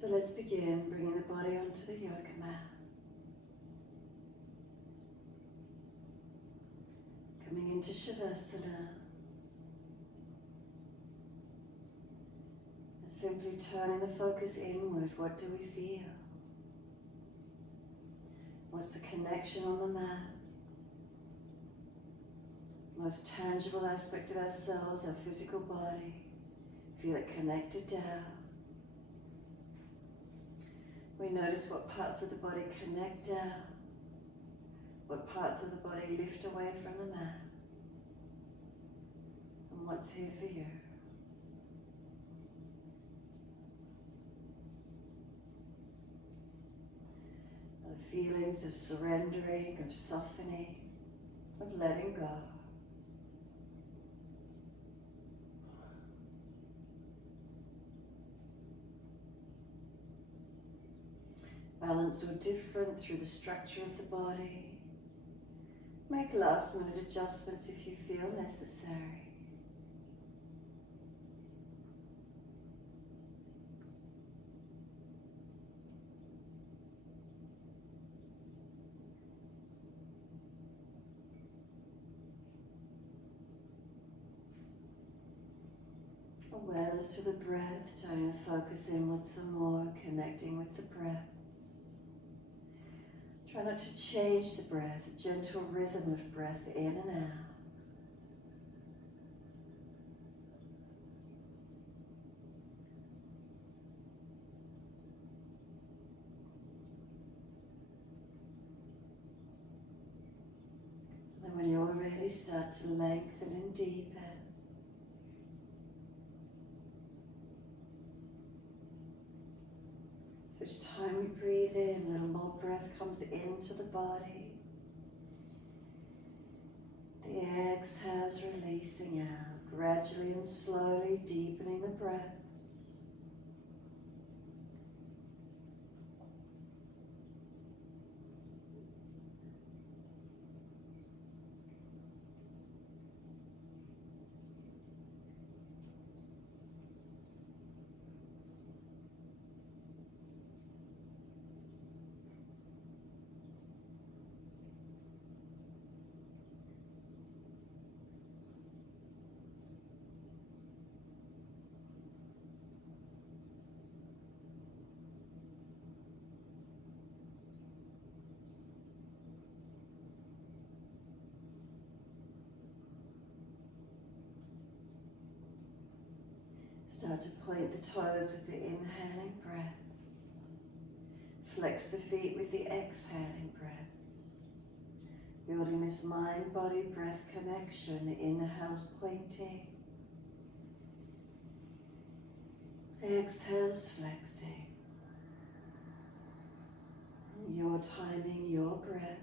So let's begin bringing the body onto the yoga mat. Coming into Shavasana. And simply turning the focus inward. What do we feel? What's the connection on the mat? Most tangible aspect of ourselves, our physical body. Feel it connected down. We notice what parts of the body connect down, what parts of the body lift away from the mat, and what's here for you. The feelings of surrendering, of softening, of letting go. Balanced or different through the structure of the body. Make last minute adjustments if you feel necessary. Awareness to the breath, turning the focus inward some more, connecting with the breath. Try not to change the breath, a gentle rhythm of breath in and out. And when you're ready, start to lengthen and deepen. So each time we breathe in, a little more breath comes into the body. The exhales releasing out, gradually and slowly deepening the breaths. Start to point the toes with the inhaling breaths. Flex the feet with the exhaling breaths. Building this mind-body breath connection. Inhales pointing. Exhales flexing. Your timing, your breaths.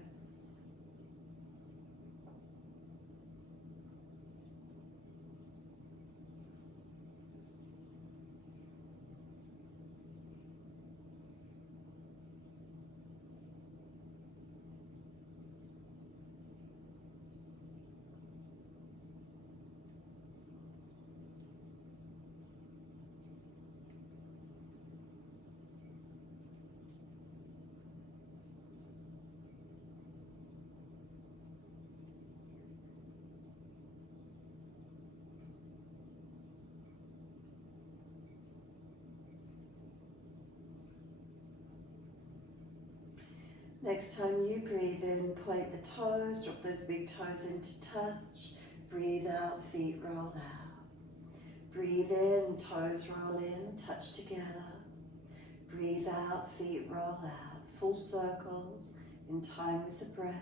Next time you breathe in, point the toes, drop those big toes into touch. Breathe out, feet roll out. Breathe in, toes roll in, touch together. Breathe out, feet roll out. Full circles in time with the breaths.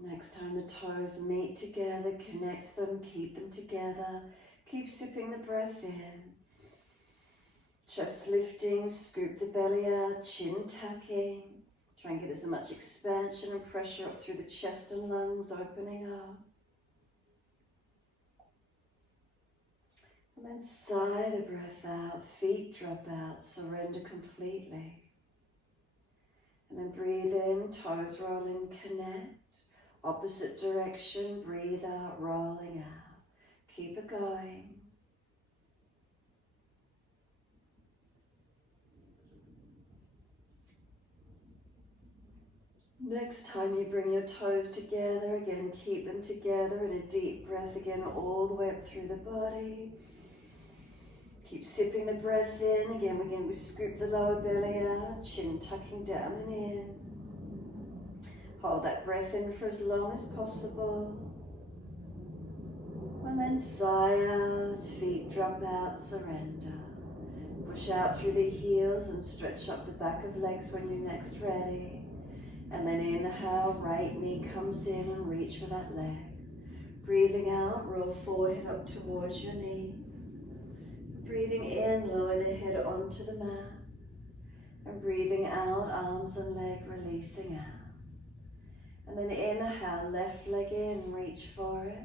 Next time the toes meet together, connect them, keep them together. Keep sipping the breath in. Chest lifting, scoop the belly out, chin tucking. Try and get as much expansion and pressure up through the chest and lungs, opening up. And then sigh the breath out, feet drop out, surrender completely. And then breathe in, toes roll in, connect. Opposite direction, breathe out, rolling out. Keep it going. Next time you bring your toes together, again keep them together in a deep breath again all the way up through the body. Keep sipping the breath in. Again, we scoop the lower belly out, chin tucking down and in. Hold that breath in for as long as possible. And then sigh out, feet drop out, surrender. Push out through the heels and stretch up the back of legs when you're next ready. And then inhale, right knee comes in and reach for that leg. Breathing out, roll forehead up towards your knee. Breathing in, lower the head onto the mat. And breathing out, arms and leg releasing out. And then inhale, left leg in, reach for it.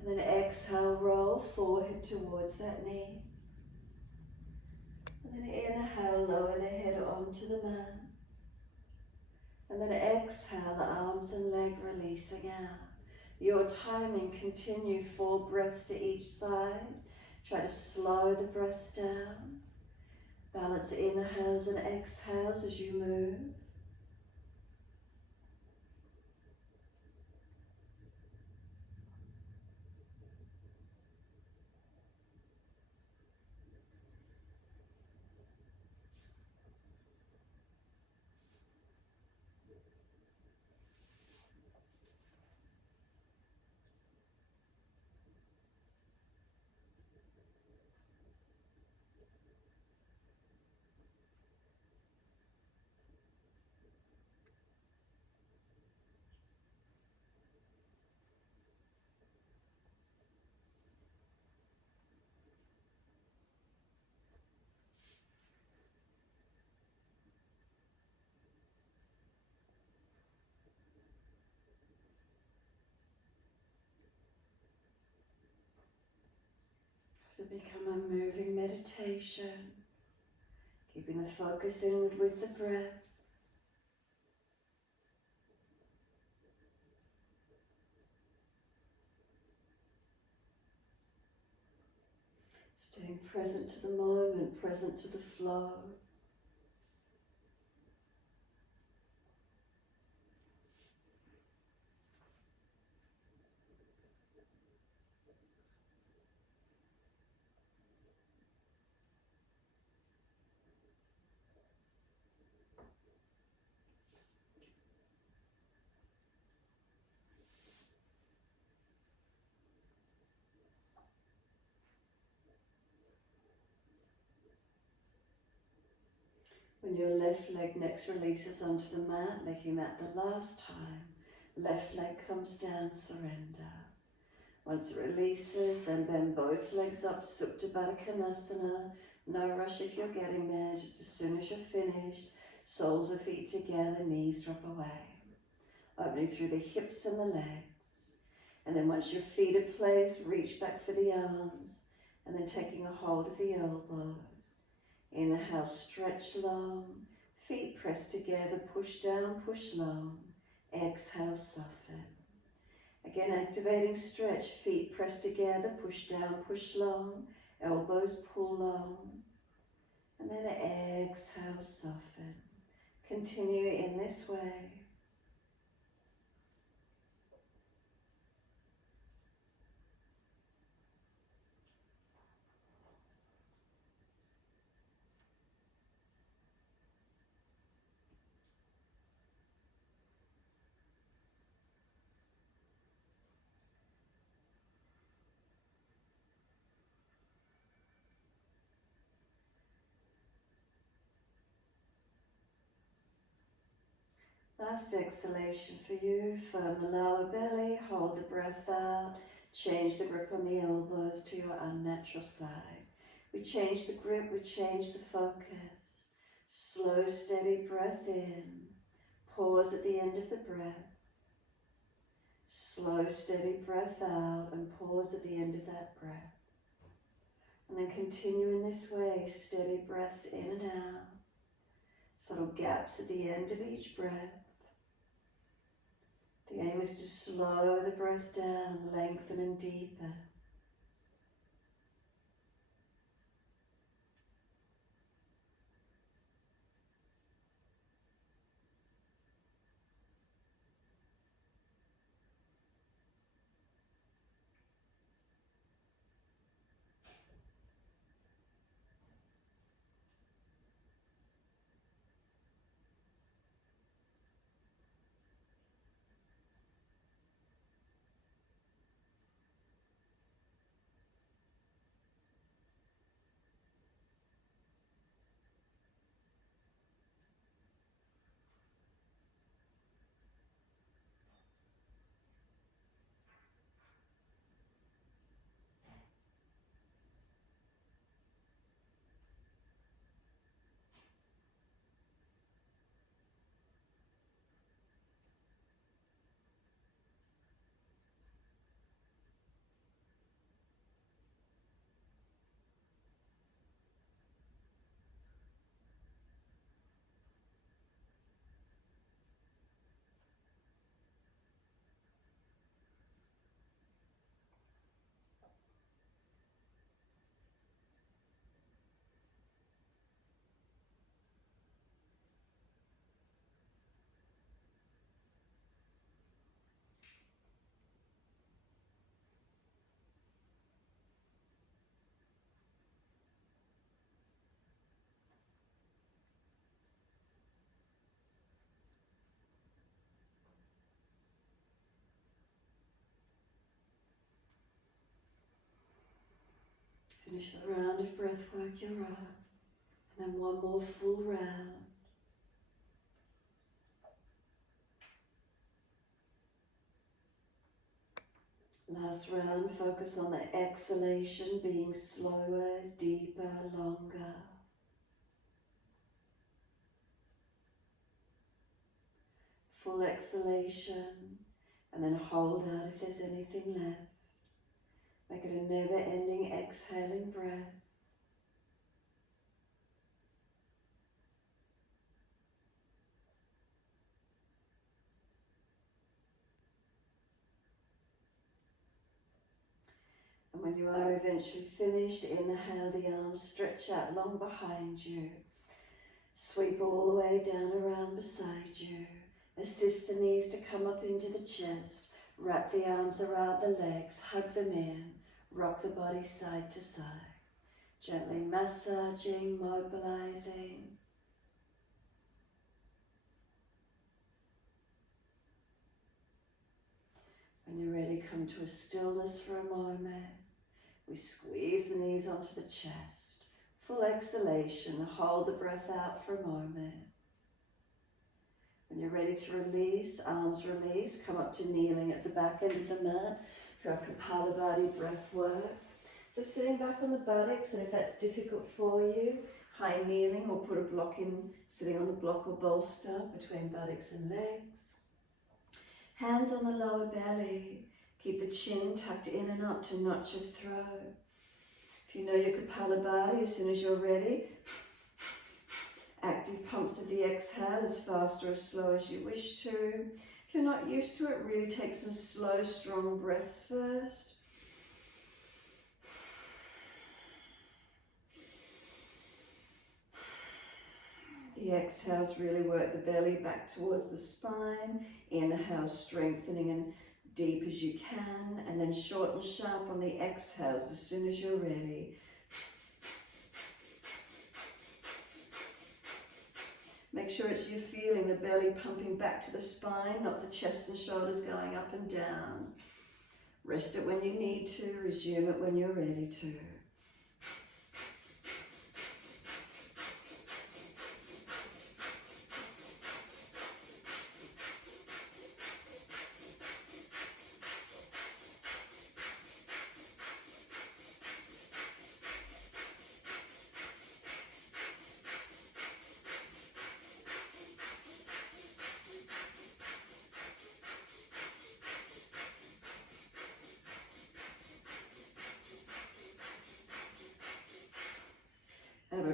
And then exhale, roll forehead towards that knee. And then inhale, lower the head onto the mat. And then exhale, the arms and leg releasing out. Your timing, continue 4 breaths to each side. Try to slow the breaths down. Balance inhales and exhales as you move. So become a moving meditation, keeping the focus inward with the breath. Staying present to the moment, present to the flow. When your left leg next releases onto the mat, making that the last time, left leg comes down, surrender. Once it releases, then bend both legs up, Supta Bakasana. No rush if you're getting there, just as soon as you're finished, soles of feet together, knees drop away. Opening through the hips and the legs. And then once your feet are placed, reach back for the arms, and then taking a hold of the elbows. Inhale, stretch long, feet press together, push down, push long. Exhale, soften. Again, activating stretch, feet press together, push down, push long, elbows pull long. And then exhale, soften. Continue in this way. Last exhalation for you. Firm the lower belly, hold the breath out. Change the grip on the elbows to your unnatural side. We change the grip, we change the focus. Slow, steady breath in. Pause at the end of the breath. Slow, steady breath out and pause at the end of that breath. And then continue in this way, steady breaths in and out. Subtle gaps at the end of each breath. The aim is to slow the breath down, lengthen and deepen. Finish the round of breath work you're on. And then one more full round. Last round, focus on the exhalation being slower, deeper, longer. Full exhalation, and then hold out if there's anything left. Make it a never-ending exhaling breath. And when you are eventually finished, inhale, the arms stretch out long behind you. Sweep all the way down around beside you. Assist the knees to come up into the chest. Wrap the arms around the legs, hug them in. Rock the body side to side. Gently massaging, mobilizing. When you're ready, come to a stillness for a moment. We squeeze the knees onto the chest. Full exhalation, hold the breath out for a moment. When you're ready to release, arms release, come up to kneeling at the back end of the mat for our Kapalabhati breath work. So sitting back on the buttocks, and if that's difficult for you, high kneeling or put a block in, sitting on a block or bolster between buttocks and legs. Hands on the lower belly. Keep the chin tucked in and up to notch your throat. If you know your Kapalabhati, as soon as you're ready, active pumps of the exhale as fast or as slow as you wish to. If you're not used to it, really take some slow, strong breaths first. The exhales really work the belly back towards the spine. Inhale, strengthening and deep as you can, and then short and sharp on the exhales as soon as you're ready. Make sure it's you feeling the belly pumping back to the spine, not the chest and shoulders going up and down. Rest it when you need to, resume it when you're ready to.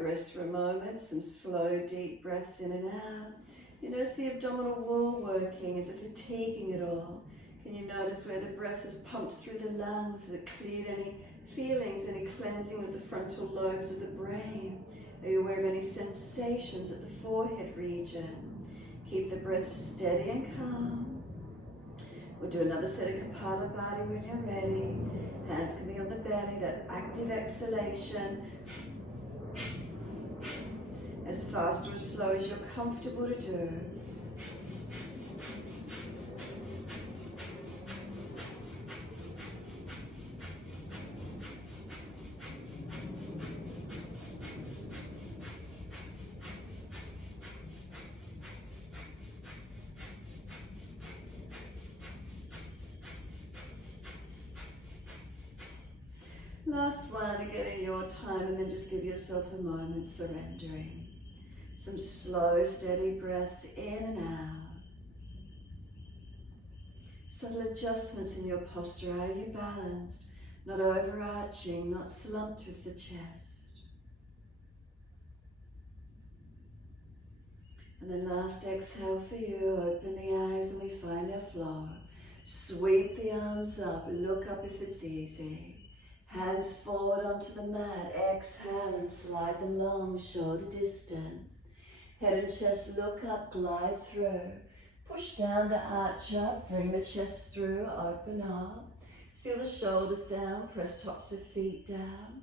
rest for a moment, some slow, deep breaths in and out. You notice the abdominal wall working, is it fatiguing at all? Can you notice where the breath has pumped through the lungs? Has it cleared any feelings, any cleansing of the frontal lobes of the brain? Are you aware of any sensations at the forehead region? Keep the breath steady and calm. We'll do another set of Kapalabhati when you're ready. Hands can be on the belly, that active exhalation. As fast or as slow as you're comfortable to do. Last one, again in your time, and then just give yourself a moment surrendering. Some slow, steady breaths in and out. Subtle adjustments in your posture. Are you balanced? Not overarching, not slumped with the chest. And then last exhale for you, open the eyes and we find our flow. Sweep the arms up, look up if it's easy. Hands forward onto the mat, exhale and slide them long, shoulder distance. Head and chest look up, glide through. Push down to arch up, bring the chest through, open up. Seal the shoulders down, press tops of feet down.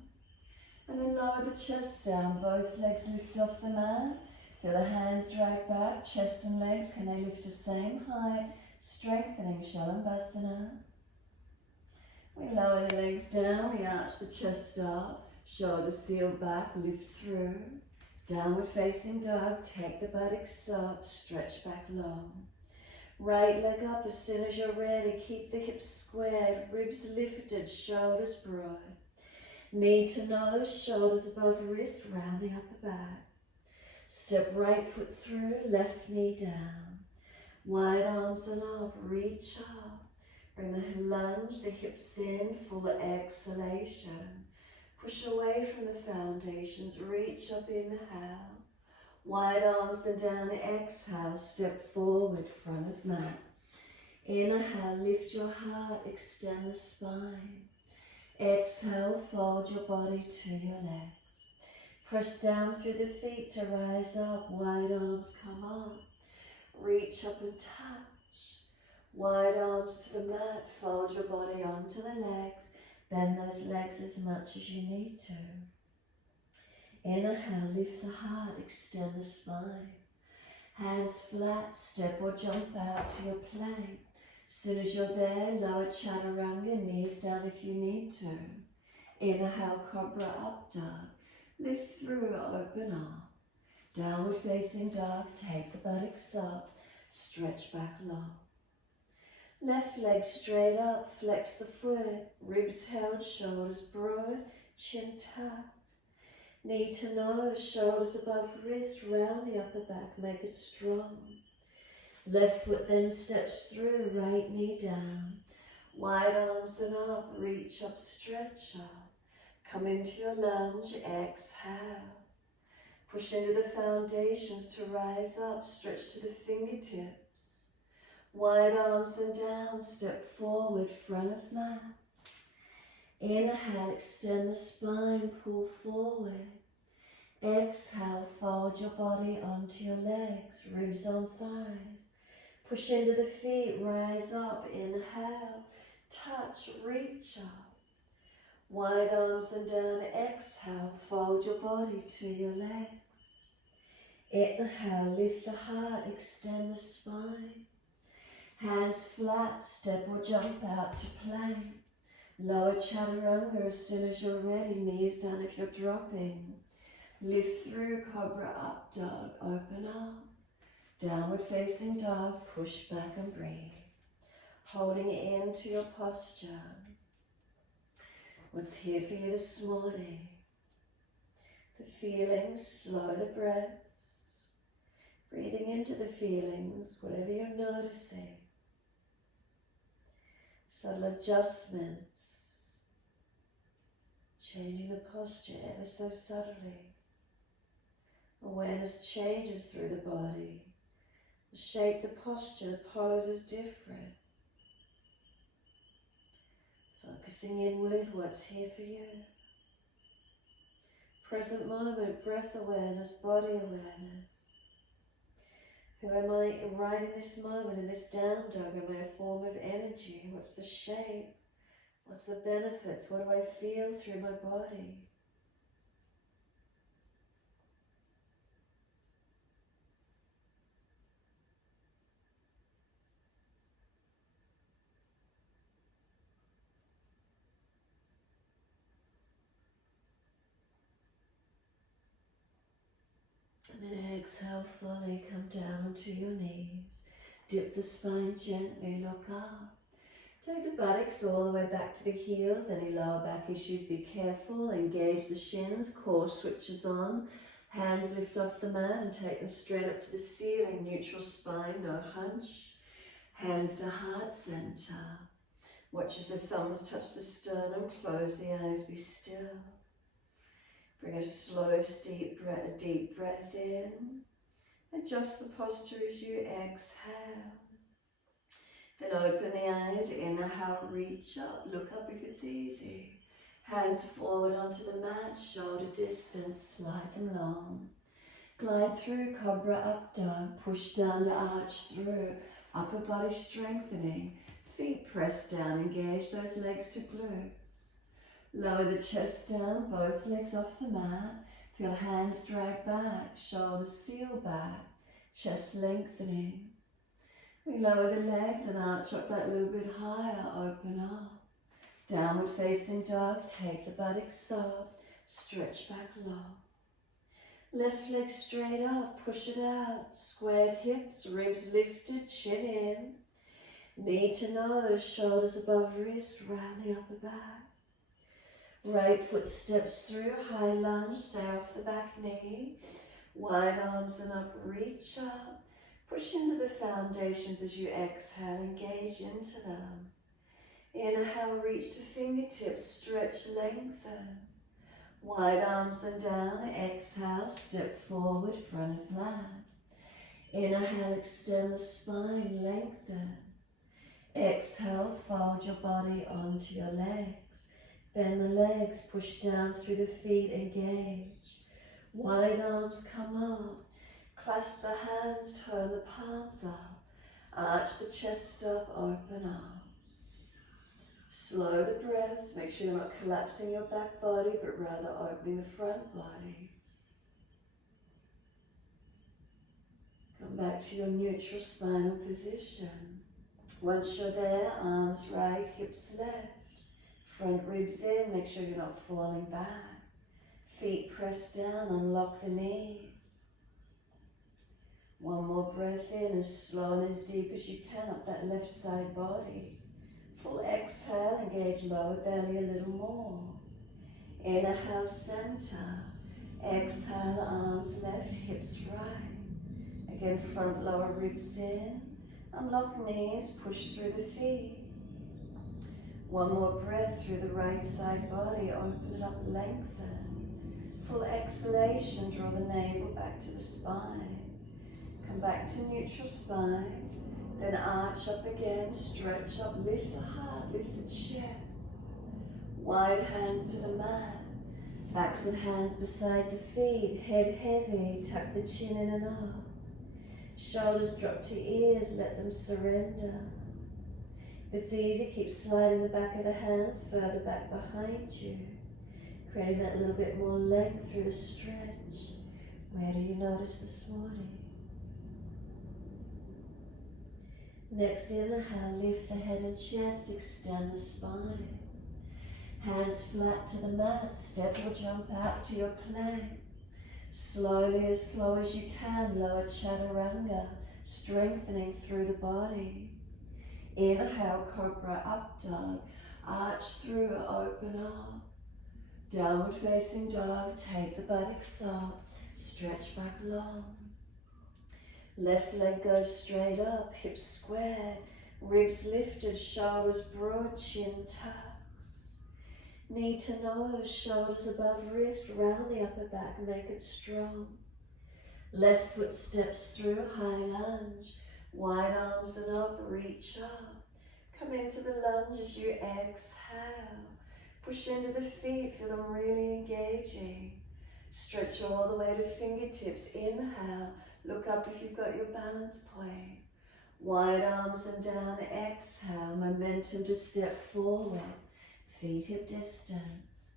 And then lower the chest down, both legs lift off the mat. Feel the hands drag back, chest and legs, can they lift to same height? Strengthening Shavasana. We lower the legs down, we arch the chest up, shoulders seal back, lift through. Downward facing dog, take the buttocks up, stretch back long. Right leg up as soon as you're ready, keep the hips squared, ribs lifted, shoulders broad. Knee to nose, shoulders above wrist, round the upper back. Step right foot through, left knee down. Wide arms and up, reach up. Bring the lunge, the hips in, full exhalation. Push away from the foundations, reach up, inhale. Wide arms and down, exhale, step forward, front of mat. Inhale, lift your heart, extend the spine. Exhale, fold your body to your legs. Press down through the feet to rise up, wide arms come up. Reach up and touch. Wide arms to the mat, fold your body onto the legs, bend those legs as much as you need to. Inhale, lift the heart, extend the spine. Hands flat, step or jump out to your plank. Soon as you're there, lower chaturanga, knees down if you need to. Inhale, cobra up dog. Lift through, open up. Downward facing dog, take the buttocks up, stretch back long. Left leg straight up, flex the foot, ribs held, shoulders broad, chin tucked. Knee to nose, shoulders above wrist, round the upper back, make it strong. Left foot then steps through, right knee down. Wide arms and up, reach up, stretch up. Come into your lunge, exhale. Push into the foundations to rise up, stretch to the fingertips. Wide arms and down, step forward, front of mat. Inhale, extend the spine, pull forward. Exhale, fold your body onto your legs, ribs on thighs. Push into the feet, rise up, inhale, touch, reach up. Wide arms and down, exhale, fold your body to your legs. Inhale, lift the heart, extend the spine. Hands flat, step or jump out to plank. Lower chaturanga as soon as you're ready, knees down if you're dropping. Lift through, cobra up dog, open up. Downward facing dog, push back and breathe. Holding into your posture. What's here for you this morning? The feelings, slow the breaths. Breathing into the feelings, whatever you're noticing. Subtle adjustments. Changing the posture ever so subtly. Awareness changes through the body. The shape, the posture, the pose is different. Focusing inward, what's here for you. Present moment, breath awareness, body awareness. Who am I right in this moment, in this down dog? Am I a form of energy? What's the shape? What's the benefits? What do I feel through my body? And then exhale fully, come down to your knees. Dip the spine gently, look up. Take the buttocks all the way back to the heels. Any lower back issues, be careful. Engage the shins, core switches on. Hands lift off the mat and take them straight up to the ceiling. Neutral spine, no hunch. Hands to heart center. Watch as the thumbs touch the sternum. Close the eyes, be still. Bring a slow, deep breath in. Adjust the posture as you exhale. Then open the eyes, inhale, reach up, look up if it's easy. Hands forward onto the mat, shoulder distance, slide them long. Glide through cobra up dog, push down to arch through, upper body strengthening. Feet press down, engage those legs to glutes. Lower the chest down, both legs off the mat. Feel hands drag back, shoulders seal back, chest lengthening. We lower the legs and arch up that little bit higher, open up. Downward facing dog, take the buttocks up, stretch back low. Left leg straight up, push it out, squared hips, ribs lifted, chin in. Knee to nose, shoulders above wrist, round the upper back. Right foot steps through, high lunge, stay off the back knee. Wide arms and up, reach up. Push into the foundations as you exhale, engage into them. Inhale, reach to fingertips, stretch, lengthen. Wide arms and down, exhale, step forward, front of mat. Inhale, extend the spine, lengthen. Exhale, fold your body onto your legs. Bend the legs, push down through the feet, engage. Wide arms come up. Clasp the hands, turn the palms up. Arch the chest up, open up. Slow the breaths, make sure you're not collapsing your back body, but rather opening the front body. Come back to your neutral spinal position. Once you're there, arms right, hips left. Front ribs in, make sure you're not falling back. Feet press down, unlock the knees. One more breath in, as slow and as deep as you can up that left side body. Full exhale, engage lower belly a little more. Inhale, center. Exhale, arms left, hips right. Again, front lower ribs in. Unlock knees, push through the feet. One more breath through the right side body, open it up, lengthen. Full exhalation, draw the navel back to the spine. Come back to neutral spine, then arch up again, stretch up, lift the heart, lift the chest. Wide hands to the mat, backs and hands beside the feet, head heavy, tuck the chin in and up. Shoulders drop to ears, let them surrender. If it's easy, keep sliding the back of the hands further back behind you, creating that little bit more length through the stretch. Where do you notice this morning? Next inhale, lift the head and chest, extend the spine. Hands flat to the mat, step or jump out to your plank. Slowly, as slow as you can, lower chaturanga, strengthening through the body. Inhale, cobra up dog, arch through, open up. Downward facing dog, take the buttocks up, stretch back long. Left leg goes straight up, hips squared, ribs lifted, shoulders broad, chin tucks. Knee to nose, shoulders above wrist, round the upper back, make it strong. Left foot steps through, high lunge. Wide arms and up, reach up. Come into the lunge as you exhale. Push into the feet, feel them really engaging. Stretch all the way to fingertips. Inhale, look up if you've got your balance point. Wide arms and down, exhale, momentum to step forward. Feet hip distance.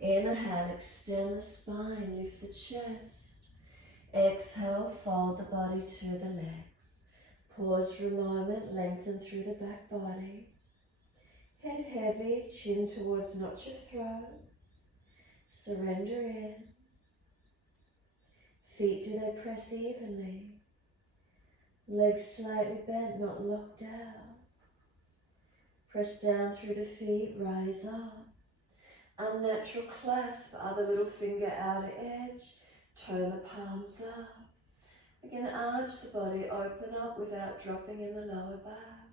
Inhale, extend the spine, lift the chest. Exhale, fold the body to the legs. Pause for a moment, lengthen through the back body. Head heavy, chin towards not your throat. Surrender in. Feet, do they press evenly? Legs slightly bent, not locked out. Press down through the feet, rise up. Unnatural clasp, other little finger outer edge. Turn the palms up. Again, arch the body, open up without dropping in the lower back.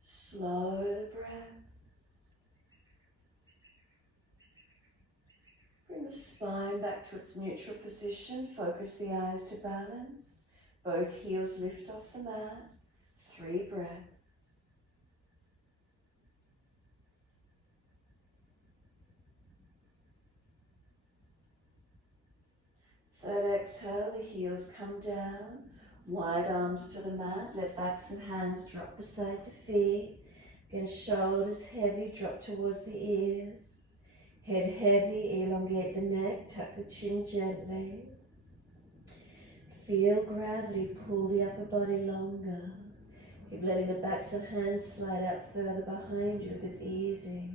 Slow the breaths. Bring the spine back to its neutral position. Focus the eyes to balance. Both heels lift off the mat. 3 breaths. Third exhale, the heels come down. Wide arms to the mat. Let backs and hands drop beside the feet. Again, shoulders heavy, drop towards the ears. Head heavy, elongate the neck, tuck the chin gently. Feel gravity pull the upper body longer. Keep letting the backs of hands slide out further behind you if it's easy.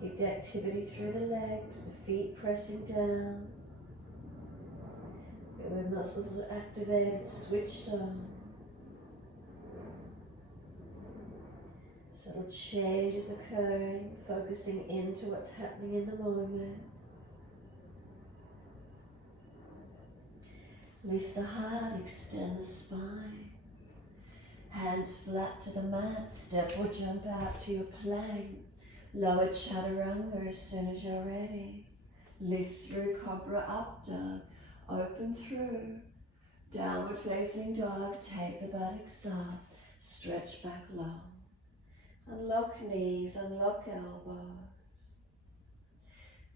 Keep the activity through the legs, the feet pressing down. Where muscles are activated, switched on. Subtle changes occurring, focusing into what's happening in the moment. Lift the heart, extend the spine. Hands flat to the mat, step or jump out to your plank. Lower chaturanga as soon as you're ready. Lift through cobra up dog. Open through. Downward facing dog, take the buttocks up. Stretch back long. Unlock knees, unlock elbows.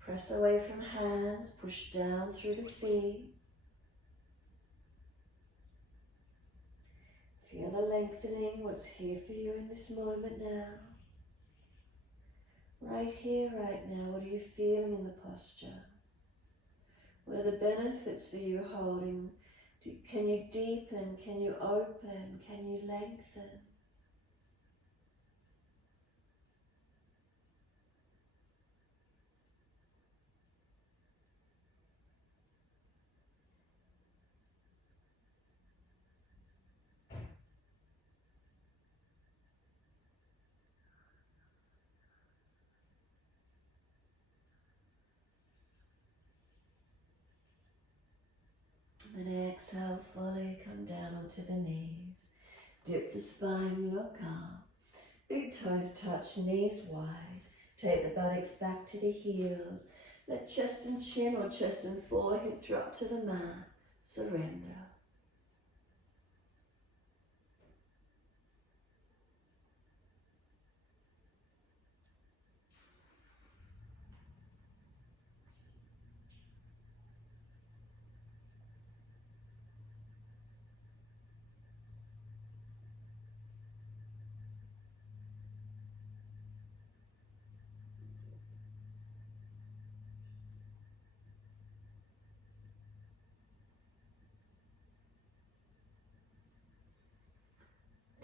Press away from hands, push down through the feet. Feel the lengthening, what's here for you in this moment now. Right here, right now, what are you feeling in the posture? What are the benefits for you holding? Can you deepen? Can you open? Can you lengthen? Then exhale fully, come down onto the knees. Dip the spine, look up. Big toes touch, knees wide. Take the buttocks back to the heels. Let chest and chin or chest and forehead drop to the mat. Surrender.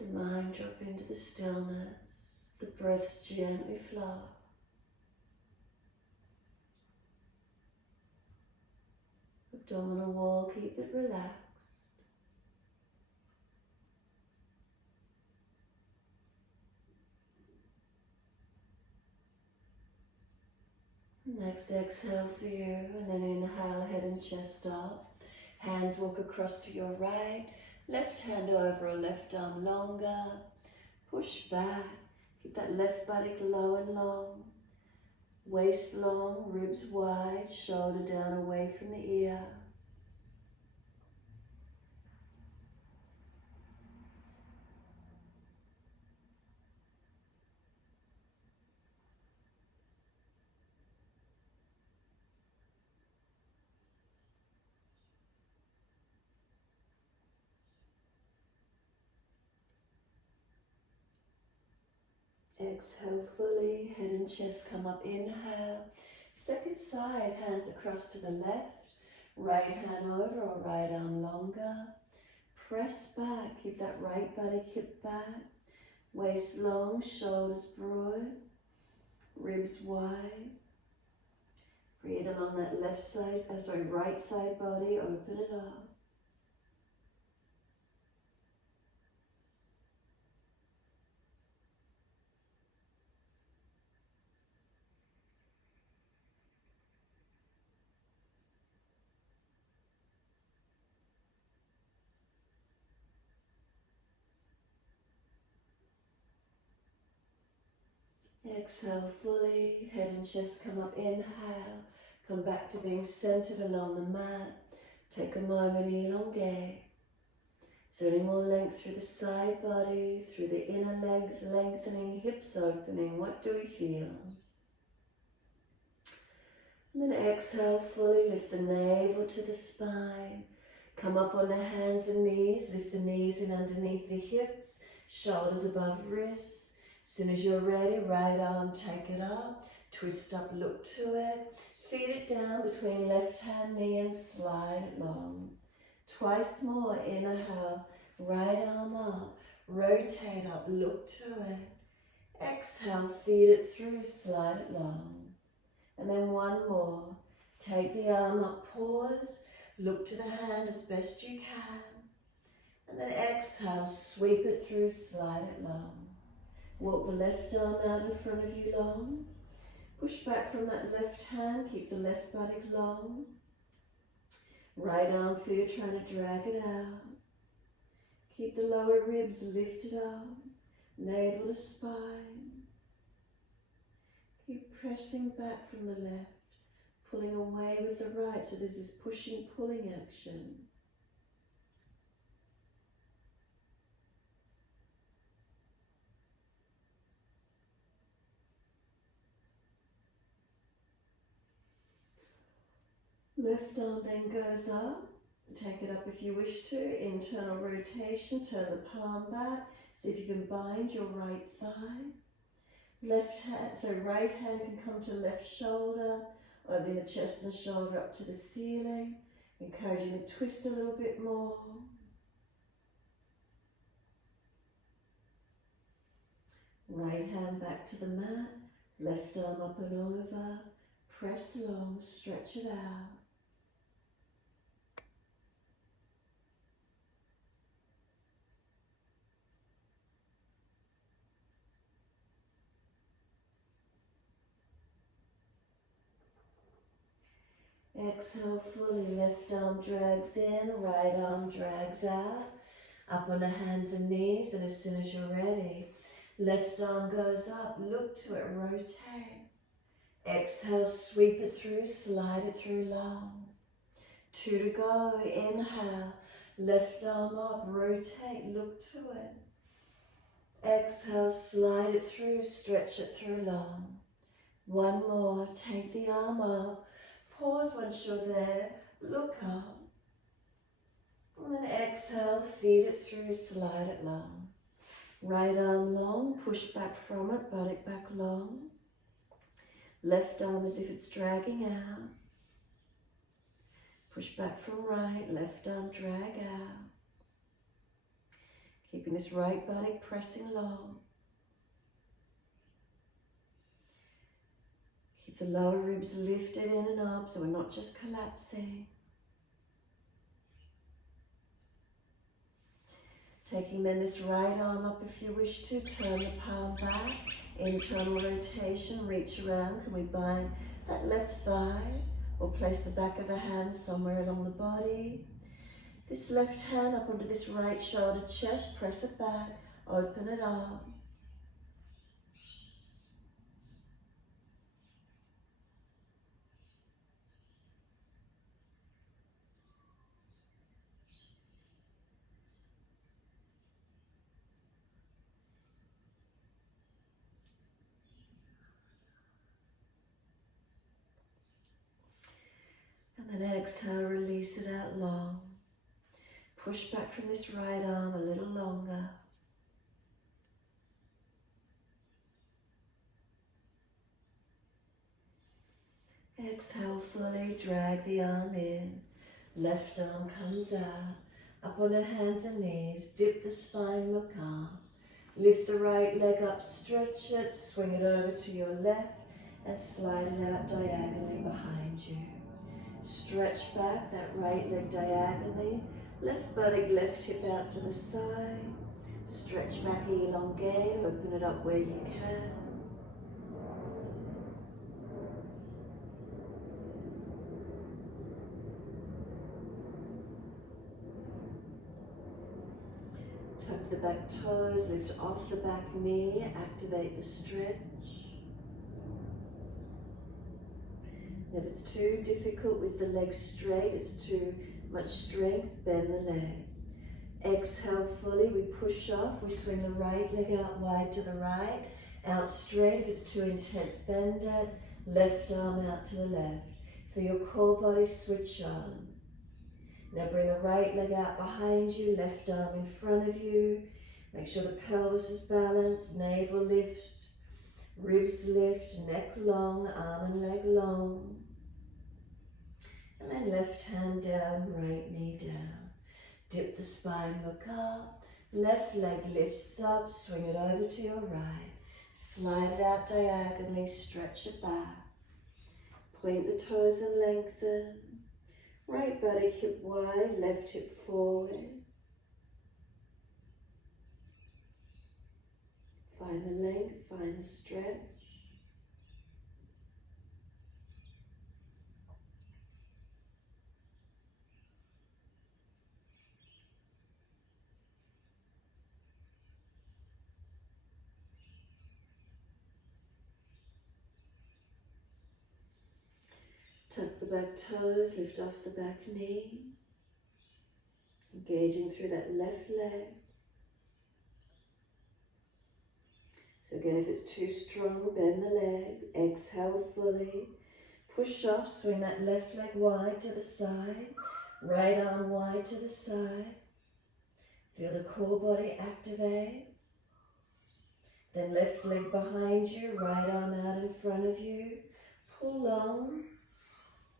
The mind drop into the stillness. The breaths gently flow. Abdominal wall, keep it relaxed. Next exhale for you, and then inhale, head and chest up. Hands walk across to your right. Left hand over or left arm longer. Push back. Keep that left buttock low and long. Waist long, ribs wide, shoulder down away from the ear. Exhale fully, head and chest come up, inhale. Second side, hands across to the left. Right hand over or right arm longer. Press back, keep that right body hip back. Waist long, shoulders broad. Ribs wide. Breathe along that left side, right side body, open it up. Exhale fully, head and chest come up, inhale. Come back to being centered along the mat. Take a moment, elongate. Is there any more length through the side body, through the inner legs, lengthening, hips opening? What do we feel? And then exhale fully, lift the navel to the spine. Come up on the hands and knees, lift the knees in underneath the hips, shoulders above wrists. As soon as you're ready, right arm, take it up, twist up, look to it. Feed it down between left hand, knee and slide it long. Twice more, inhale, right arm up, rotate up, look to it. Exhale, feed it through, slide it long. And then one more. Take the arm up, pause, look to the hand as best you can. And then exhale, sweep it through, slide it long. Walk the left arm out in front of you long. Push back from that left hand, keep the left buttock long. Right arm for you, trying to drag it out. Keep the lower ribs lifted up, navel to spine. Keep pressing back from the left, pulling away with the right, so there's this pushing, pulling action. Left arm then goes up. Take it up if you wish to. Internal rotation, turn the palm back. See if you can bind your right thigh. Right hand can come to left shoulder, opening the chest and shoulder up to the ceiling. Encouraging to twist a little bit more. Right hand back to the mat. Left arm up and over. Press long, stretch it out. Exhale fully, left arm drags in, right arm drags out. Up on the hands and knees, and as soon as you're ready, left arm goes up, look to it, rotate. Exhale, sweep it through, slide it through long. 2 to go, inhale, left arm up, rotate, look to it. Exhale, slide it through, stretch it through long. One more, take the arm up. Pause once you're there, look up. And then exhale, feed it through, slide it long. Right arm long, push back from it, buttock back long. Left arm as if it's dragging out. Push back from right, left arm drag out. Keeping this right buttock pressing long. Keep the lower ribs lifted in and up so we're not just collapsing. Taking then this right arm up if you wish to, turn the palm back, internal rotation, reach around. Can we bind that left thigh or place the back of the hand somewhere along the body? This left hand up onto this right shoulder, chest, press it back, open it up. And exhale, release it out long. Push back from this right arm a little longer. Exhale fully, drag the arm in. Left arm comes out. Up on the hands and knees, dip the spine, look up. Lift the right leg up, stretch it, swing it over to your left and slide it out diagonally behind you. Stretch back that right leg diagonally. Left buttock, left hip out to the side. Stretch back, elongate, open it up where you can. Tuck the back toes, lift off the back knee, activate the stretch. If it's too difficult with the legs straight, it's too much strength, bend the leg. Exhale fully, we push off, we swing the right leg out wide to the right, out straight. If it's too intense, bend it, left arm out to the left. Feel your core body switch on. Now bring the right leg out behind you, left arm in front of you. Make sure the pelvis is balanced, navel lift, ribs lift, neck long, arm and leg long. And then left hand down, right knee down. Dip the spine, look up. Left leg lifts up, swing it over to your right. Slide it out diagonally, stretch it back. Point the toes and lengthen. Right buttock hip wide, left hip forward. Find the length, find the stretch. Tuck the back toes, lift off the back knee. Engaging through that left leg. So again, if it's too strong, bend the leg. Exhale fully. Push off, swing that left leg wide to the side. Right arm wide to the side. Feel the core body activate. Then left leg behind you, right arm out in front of you. Pull long.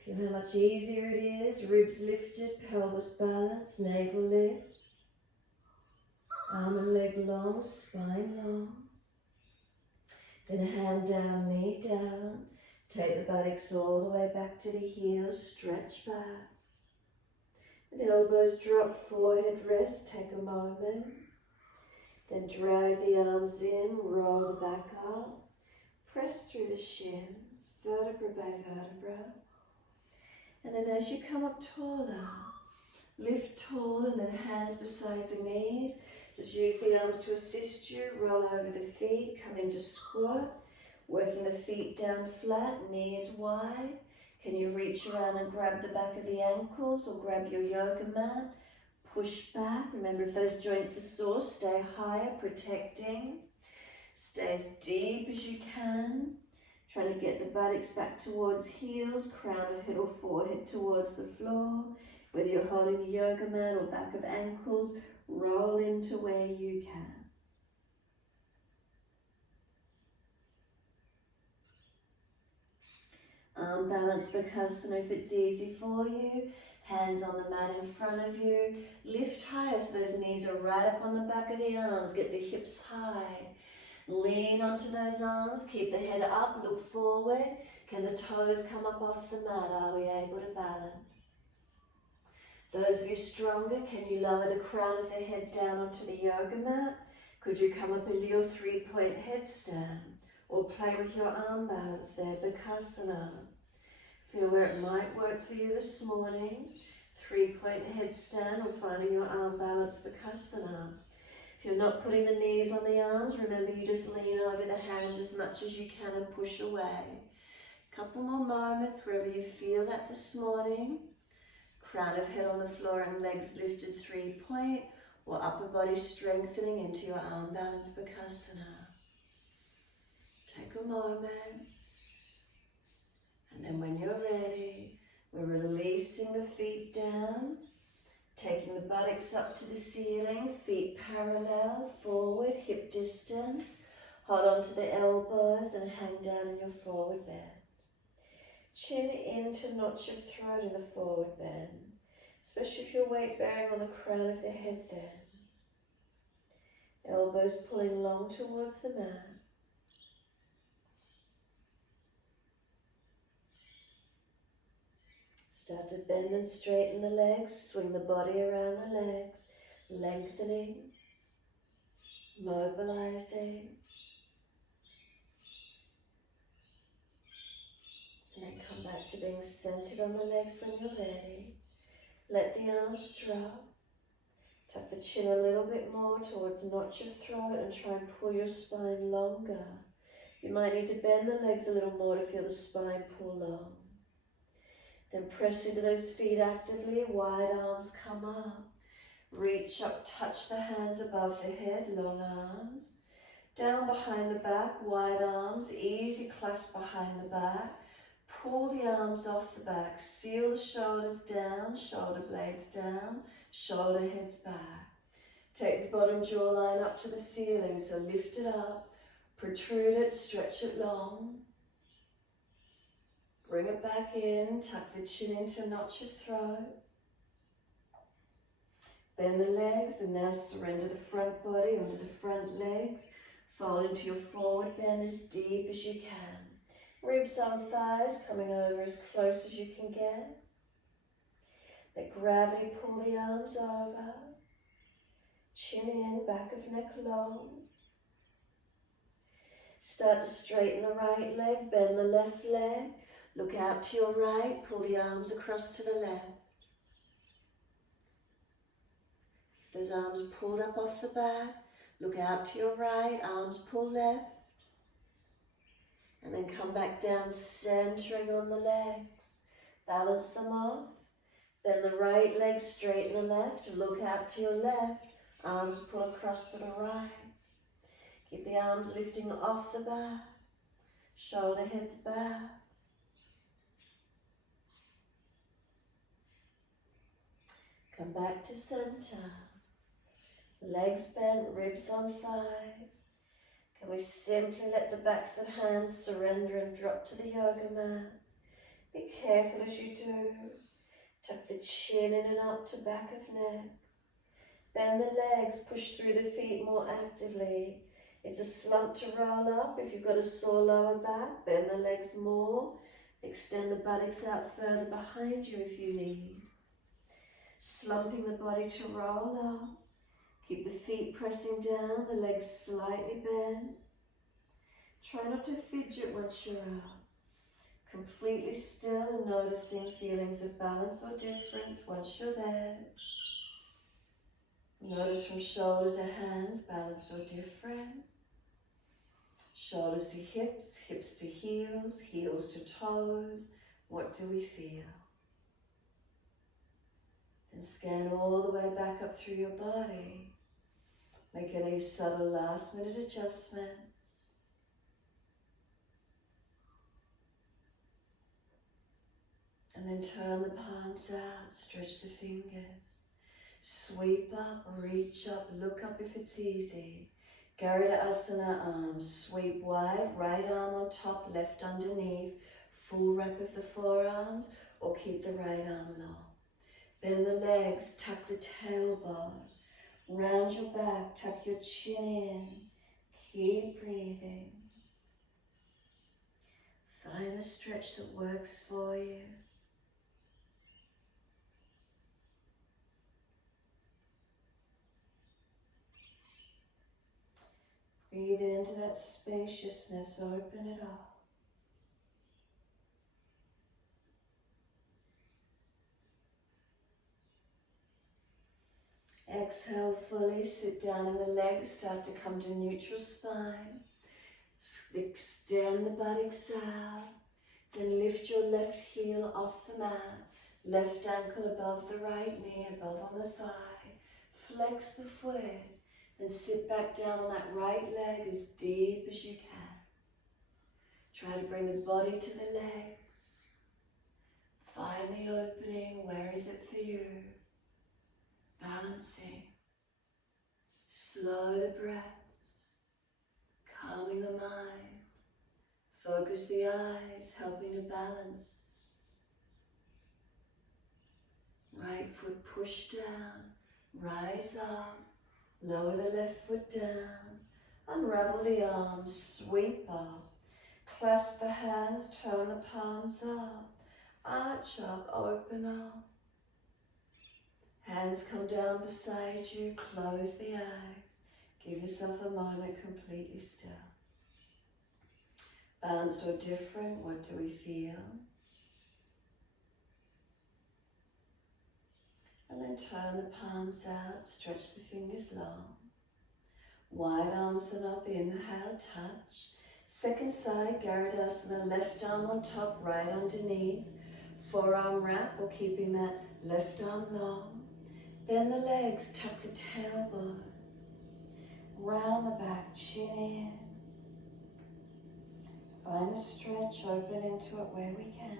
Feel how much easier it is. Ribs lifted, pelvis balanced, navel lift. Arm and leg long, spine long. Then hand down, knee down. Take the buttocks all the way back to the heels, stretch back. And elbows drop, forehead rest, take a moment. Then drag the arms in, roll the back up. Press through the shins, vertebra by vertebra. And then as you come up taller, lift tall and then hands beside the knees. Just use the arms to assist you. Roll over the feet, come into squat. Working the feet down flat, knees wide. Can you reach around and grab the back of the ankles or grab your yoga mat? Push back. Remember, if those joints are sore, stay higher, protecting. Stay as deep as you can. Trying to get the buttocks back towards heels, crown of head or forehead towards the floor. Whether you're holding the yoga mat or back of ankles, roll into where you can. Balance Bakasana if it's easy for you. Hands on the mat in front of you. Lift higher so those knees are right up on the back of the arms. Get the hips high. Lean onto those arms. Keep the head up, look forward. Can the toes come up off the mat? Are we able to balance? Those of you stronger, can you lower the crown of the head down onto the yoga mat? Could you come up into your 3-point headstand? Or play with your arm balance there, Bakasana. Feel where it might work for you this morning. 3-point headstand or finding your arm balance, Bakasana. If you're not putting the knees on the arms, remember you just lean over the hands as much as you can and push away. Couple more moments wherever you feel that this morning. Crown of head on the floor and legs lifted, 3-point, or upper body strengthening into your arm balance, Bakasana. Take a moment. And then when you're ready, We're releasing the feet down, taking the buttocks up to the ceiling, feet parallel, forward, hip distance. Hold on to the elbows and hang down in your forward bend. Chin in to notch your throat in the forward bend, especially if your weight bearing on the crown of the head then. Elbows pulling long towards the mat. Start to bend and straighten the legs, swing the body around the legs, lengthening, mobilizing. And then come back to being centered on the legs when you're ready. Let the arms drop. Tuck the chin a little bit more towards notch your throat and try and pull your spine longer. You might need to bend the legs a little more to feel the spine pull long. Then press into those feet actively, wide arms come up. Reach up, touch the hands above the head, long arms. Down behind the back, wide arms, easy clasp behind the back. Pull the arms off the back, seal the shoulders down, shoulder blades down, shoulder heads back. Take the bottom jawline up to the ceiling, so lift it up, protrude it, stretch it long. Bring it back in, tuck the chin into notch your throat. Bend the legs and now surrender the front body onto the front legs. Fold into your forward bend as deep as you can. Ribs on thighs coming over as close as you can get. Let gravity pull the arms over. Chin in, back of neck long. Start to straighten the right leg, bend the left leg. Look out to your right, pull the arms across to the left. Those arms pulled up off the back. Look out to your right, arms pull left. And then come back down, centering on the legs. Balance them off. Bend the right leg, straighten the left. Look out to your left, arms pull across to the right. Keep the arms lifting off the back. Shoulder heads back. Come back to center. Legs bent, ribs on thighs. Can we simply let the backs of hands surrender and drop to the yoga mat? Be careful as you do. Tuck the chin in and up to back of neck. Bend the legs, push through the feet more actively. It's a slump to roll up. If you've got a sore lower back, bend the legs more. Extend the buttocks out further behind you if you need. Slumping the body to roll up. Keep the feet pressing down, the legs slightly bent. Try not to fidget once you're up. Completely still and noticing feelings of balance or difference once you're there. Notice from shoulder to hands, balance or different. Shoulders to hips, hips to heels, heels to toes. What do we feel? Then scan all the way back up through your body. Make any subtle last minute adjustments. And then turn the palms out, stretch the fingers. Sweep up, reach up, look up if it's easy. Garudasana arms, sweep wide, right arm on top, left underneath. Full wrap of the forearms, or keep the right arm long. Bend the legs, tuck the tailbone. Round your back, tuck your chin in. Keep breathing. Find the stretch that works for you. Breathe into that spaciousness, open it up. Exhale fully, sit down and the legs start to come to neutral spine. Extend the buttocks out. Then lift your left heel off the mat. Left ankle above the right knee, above on the thigh. Flex the foot. Then sit back down on that right leg as deep as you can. Try to bring the body to the legs. Find the opening. Where is it for you? Balancing. Slow the breaths. Calming the mind. Focus the eyes, helping to balance. Right foot push down. Rise up. Lower the left foot down. Unravel the arms. Sweep up. Clasp the hands. Turn the palms up. Arch up. Open up. Hands come down beside you. Close the eyes. Give yourself a moment completely still. Balanced or different, what do we feel? And then turn the palms out, stretch the fingers long. Wide arms and up, inhale, touch. Second side, Garudasana, left arm on top, right underneath. Forearm wrap, or keeping that left arm long. Bend the legs, tuck the tailbone. Round the back, chin in. Find the stretch, open into it where we can.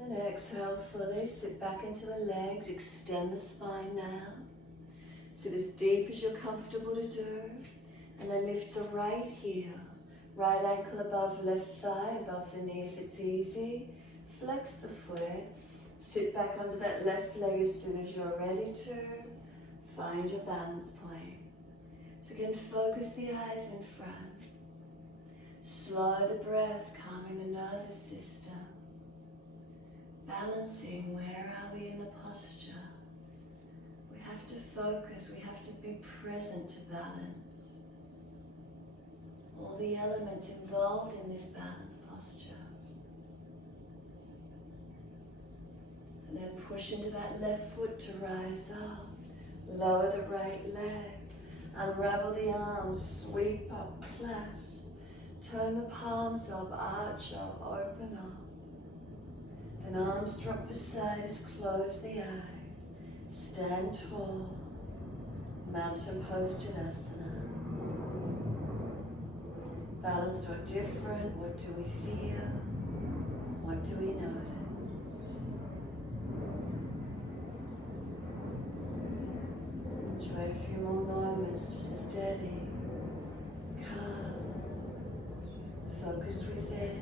And exhale fully, sit back into the legs, extend the spine now. Sit as deep as you're comfortable to do. And then lift the right heel. Right ankle above left thigh, above the knee if it's easy. Flex the foot. Sit back onto that left leg as soon as you're ready to. Find your balance point. So again, focus the eyes in front. Slow the breath, calming the nervous system. Balancing, where are we in the posture? We have to focus, we have to be present to balance. All the elements involved in this balance posture. And then push into that left foot to rise up. Lower the right leg. Unravel the arms, sweep up, clasp. Turn the palms up, arch up, open up. Then arms drop beside us, close the eyes. Stand tall. Mountain pose Shavasana. Balanced or different, what do we feel? What do we notice? Enjoy a few more moments to steady, calm, focus within.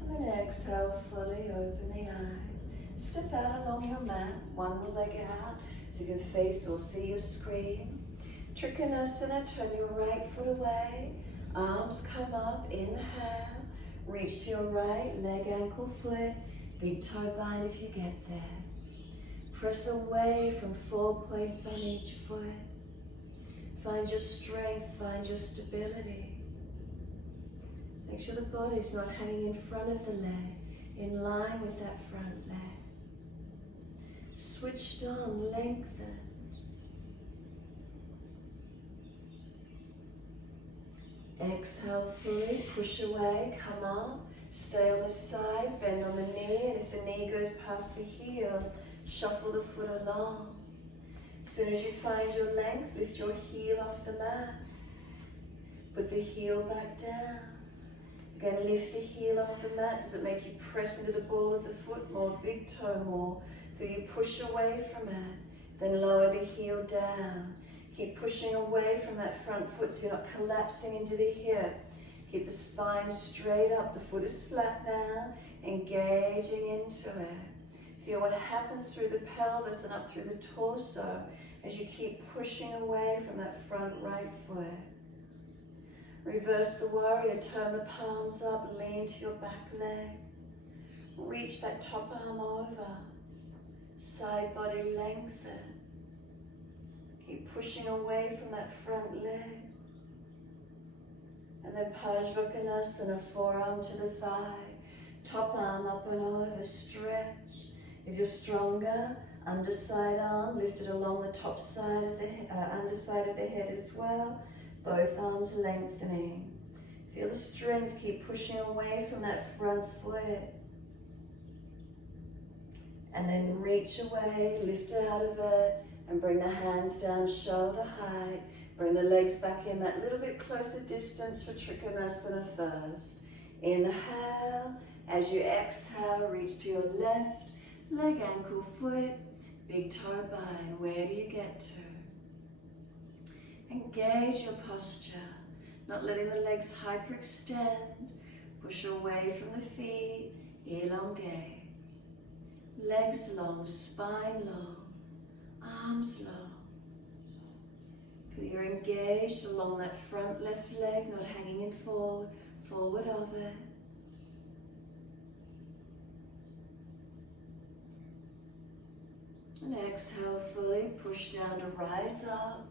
And then exhale fully, open the eyes. Step out along your mat, one leg out so you can face or see your screen. Trikonasana, turn your right foot away. Arms come up, inhale. Reach to your right, leg, ankle, foot. Big toe bind if you get there. Press away from 4 points on each foot. Find your strength, find your stability. Make sure the body's not hanging in front of the leg, in line with that front leg. Switched on, lengthen. Exhale fully, push away, come up. Stay on the side, bend on the knee, and if the knee goes past the heel, shuffle the foot along. As soon as you find your length, lift your heel off the mat. Put the heel back down. Again, lift the heel off the mat. Does it make you press into the ball of the foot more? Big toe more. Feel you push away from it. Then lower the heel down. Keep pushing away from that front foot so you're not collapsing into the hip. Keep the spine straight up. The foot is flat now. Engaging into it. Feel what happens through the pelvis and up through the torso as you keep pushing away from that front right foot. Reverse the warrior, turn the palms up, lean to your back leg. Reach that top arm over. Side body lengthen. Keep pushing away from that front leg. And then Balance Bakasana, forearm to the thigh. Top arm up and over, stretch. If you're stronger, underside arm lifted along the top side of the underside of the head as well. Both arms lengthening. Feel the strength, keep pushing away from that front foot. And then reach away, lift out of it, and bring the hands down shoulder height. Bring the legs back in that little bit closer distance for Trikonasana first. Inhale. As you exhale, reach to your left leg, ankle, foot, big toe, bind. Where do you get to? Engage your posture, not letting the legs hyperextend. Push away from the feet, elongate. Legs long, spine long, arms long. Feel you're engaged along that front left leg, not hanging in forward of it. And exhale fully, push down to rise up.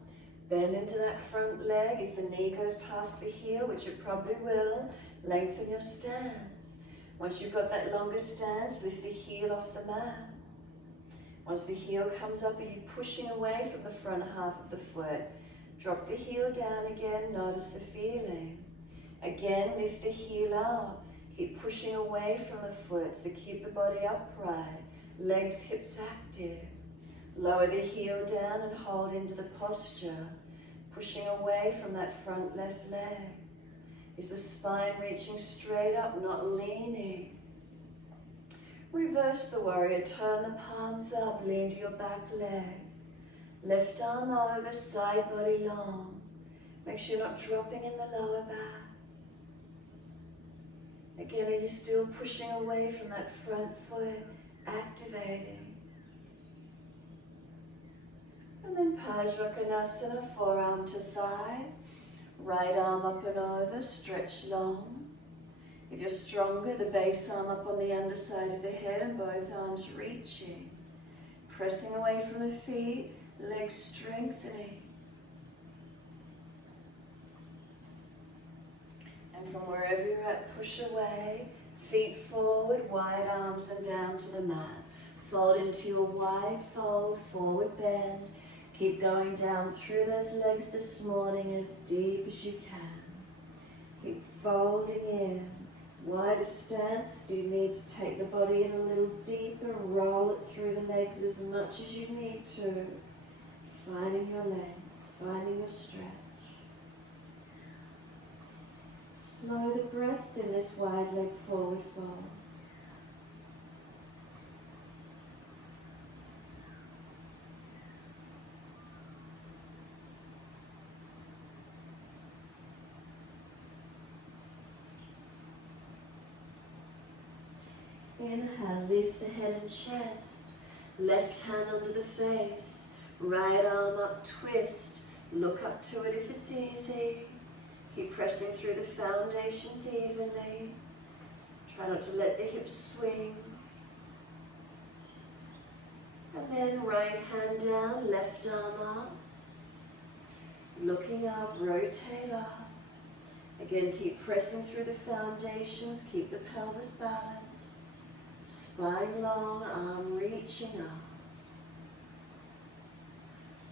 Bend into that front leg. If the knee goes past the heel, which it probably will, lengthen your stance. Once you've got that longer stance, lift the heel off the mat. Once the heel comes up, are you pushing away from the front half of the foot? Drop the heel down again, notice the feeling. Again, lift the heel up. Keep pushing away from the foot, so keep the body upright. Legs, hips active. Lower the heel down and hold into the posture, pushing away from that front left leg. Is the spine reaching straight up, not leaning? Reverse the warrior, turn the palms up, lean to your back leg. Left arm over, side body long. Make sure you're not dropping in the lower back. Again, are you still pushing away from that front foot, activating? And then Parsvakonasana, forearm to thigh. Right arm up and over, stretch long. If you're stronger, the base arm up on the underside of the head and both arms reaching. Pressing away from the feet, legs strengthening. And from wherever you're at, push away. Feet forward, wide arms and down to the mat. Fold into your wide fold, forward bend. Keep going down through those legs this morning as deep as you can. Keep folding in. Wider stance. Do you need to take the body in a little deeper? Roll it through the legs as much as you need to. Finding your length, finding your stretch. Slow the breaths in this wide leg forward fold. Inhale, lift the head and chest. Left hand under the face. Right arm up, twist. Look up to it if it's easy. Keep pressing through the foundations evenly. Try not to let the hips swing. And then right hand down, left arm up. Looking up, rotate up. Again, keep pressing through the foundations. Keep the pelvis balanced. Spine long, arm reaching up.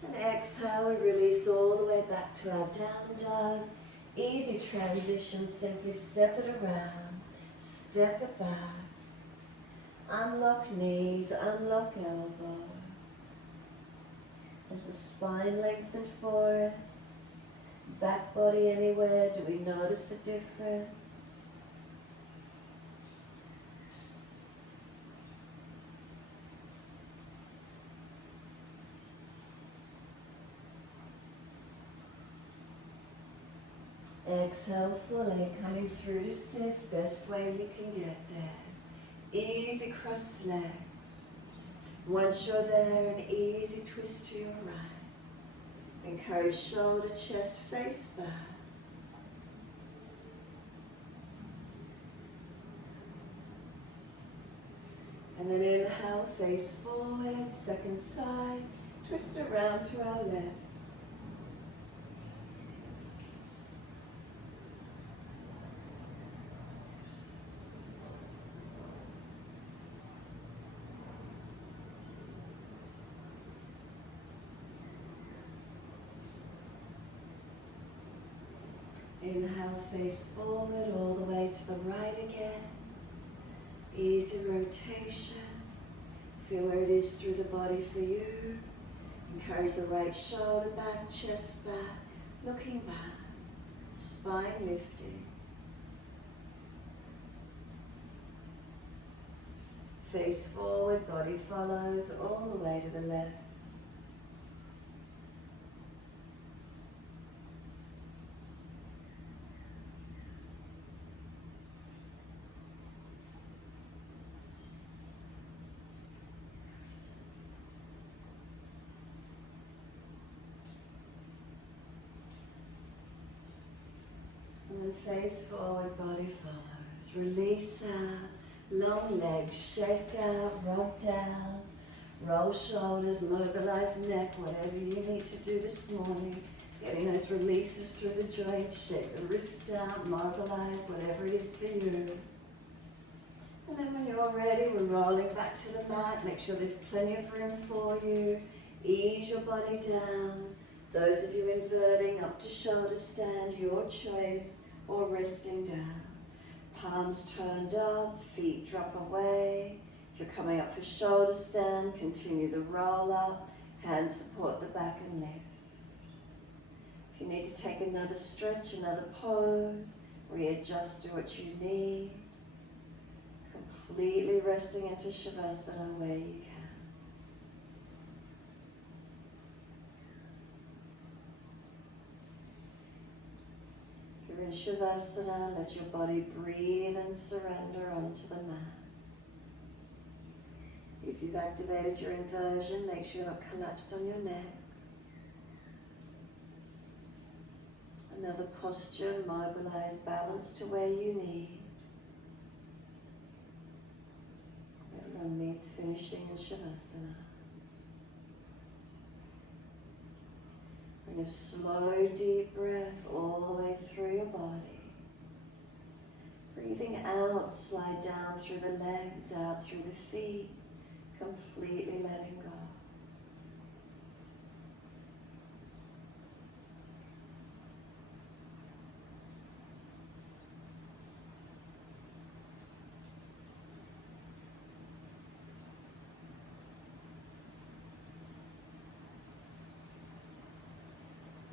And exhale, we release all the way back to our down dog. Easy transition, simply step it around, step it back. Unlock knees, unlock elbows. As the spine lengthened for us. Back body anywhere, do we notice the difference? Exhale fully, coming through to sit, best way you can get there. Easy cross legs. Once you're there, an easy twist to your right. Encourage shoulder, chest, face back. And then inhale, face forward, second side, twist around to our left. Inhale, face forward, all the way to the right again. Easy rotation. Feel where it is through the body for you. Encourage the right shoulder back, chest back, looking back, spine lifting. Face forward, body follows all the way to the left. And face forward, body follows. Release out, long legs, shake out, rock down, roll shoulders, mobilize neck, whatever you need to do this morning. Getting those releases through the joints, shake the wrists out, mobilize, whatever it is for you. And then when you're ready, we're rolling back to the mat. Make sure there's plenty of room for you. Ease your body down. Those of you inverting up to shoulder stand, your choice, or resting down. Palms turned up, feet drop away. If you're coming up for shoulder stand, continue the roll up. Hands support the back and neck. If you need to take another stretch, another pose, readjust to what you need. Completely resting into Shavasana where you can. If you're in Shavasana, let your body breathe and surrender onto the mat. If you've activated your inversion, make sure you're not collapsed on your neck. Another posture, mobilize, balance to where you need. Everyone meets finishing in Shavasana. Bring a slow, deep breath all the way through your body. Breathing out, slide down through the legs, out through the feet, completely letting go.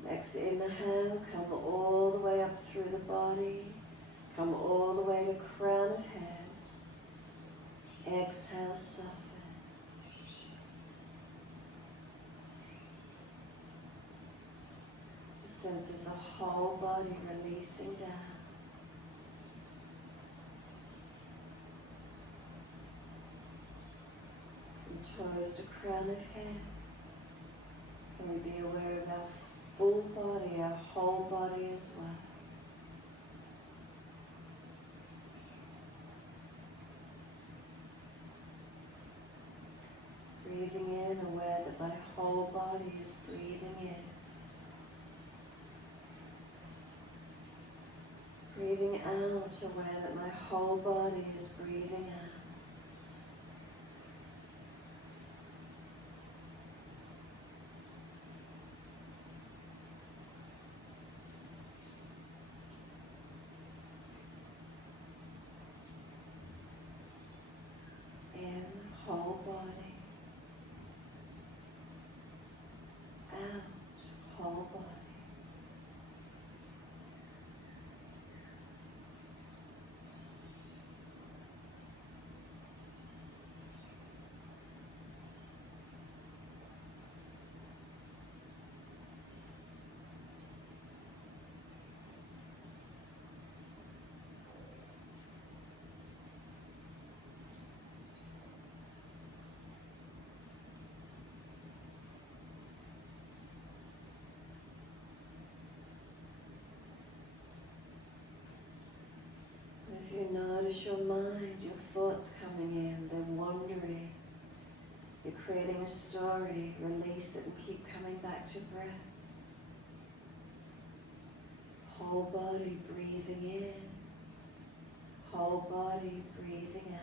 Next inhale, come all the way up through the body, come all the way to crown of head. Exhale, soften. The sense of the whole body releasing down. From toes to crown of head. Can we be aware of our full body, our whole body as well. Breathing in, aware that my whole body is breathing in. Breathing out, aware that my whole body is breathing out. Whole body, out, whole body. You notice your mind, your thoughts coming in, they're wandering. You're creating a story, release it and keep coming back to breath. Whole body breathing in, whole body breathing out.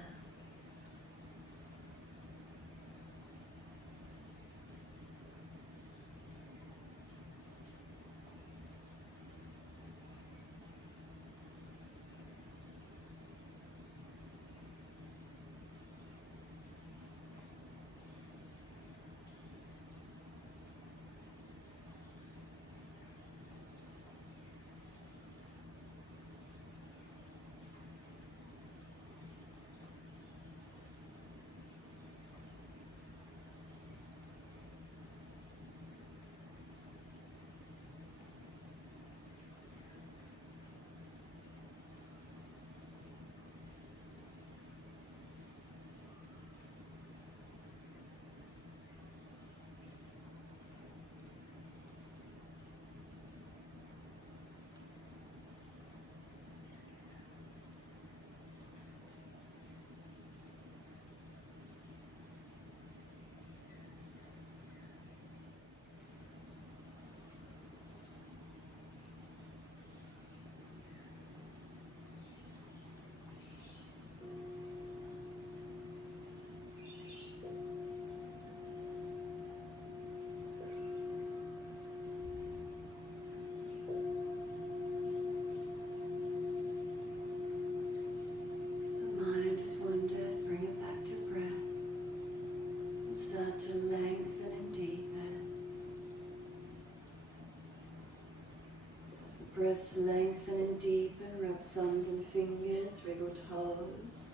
Breaths lengthen and deepen, rub thumbs and fingers, wriggle toes.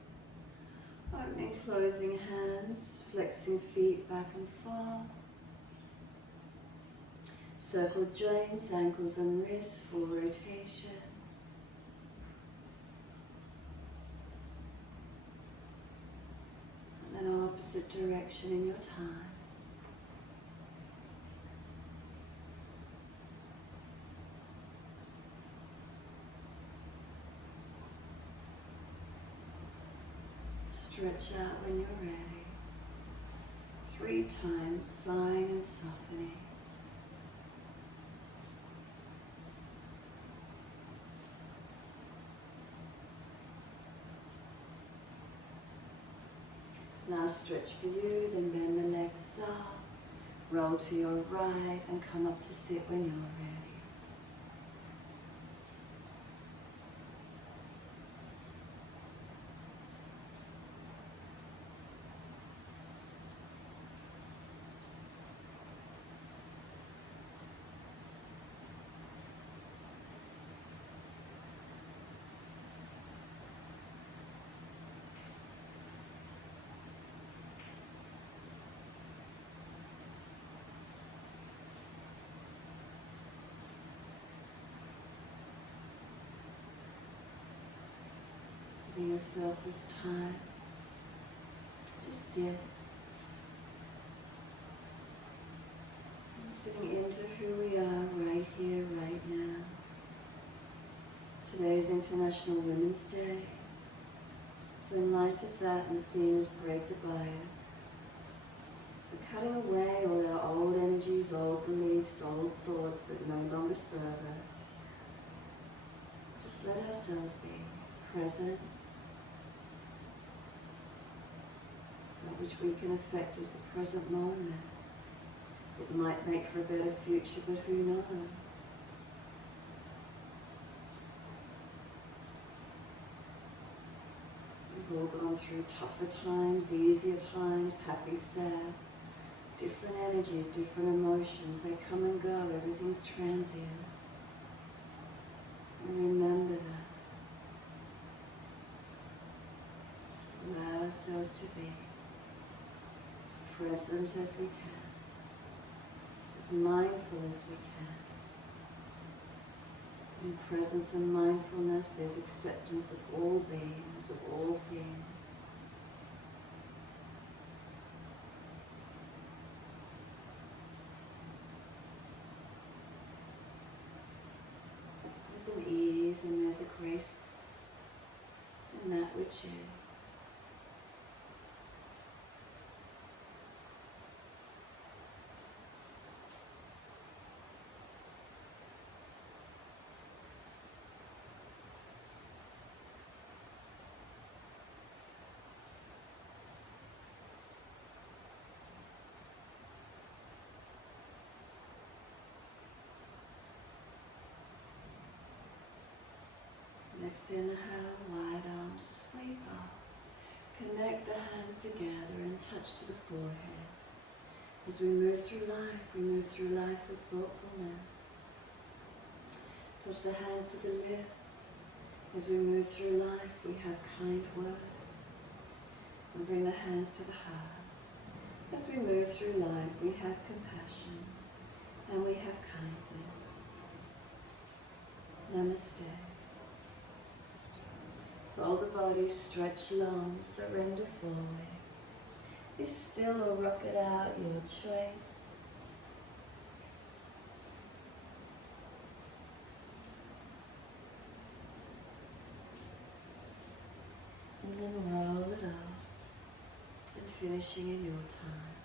Opening, closing hands, flexing feet back and forth. Circle joints, ankles and wrists, full rotation. And then opposite direction in your time. Stretch out when you're ready. 3 times, sighing and softening. Last stretch for you, then bend the legs up, roll to your right and come up to sit when you're ready. Giving yourself this time to sit and sitting into who we are right here, right now. Today is International Women's Day, so in light of that and the theme is break the bias. So cutting away all our old energies, old beliefs, old thoughts that no longer serve us. Just let ourselves be present. That which we can affect is the present moment. It might make for a better future, but who knows? We've all gone through tougher times, easier times, happy, sad, different energies, different emotions. They come and go. Everything's transient. And remember that. Just allow ourselves to be as present as we can, as mindful as we can. In presence and mindfulness, there's acceptance of all beings, of all things. There's an ease and there's a grace in that which is. Next inhale, wide arms sweep up. Connect the hands together and touch to the forehead. As we move through life with thoughtfulness. Touch the hands to the lips. As we move through life, we have kind words. And bring the hands to the heart. As we move through life, we have compassion and we have kindness. Namaste. Fold the body, stretch long, surrender forward. Be still or rock it out, your choice. And then roll it up, and finishing in your time.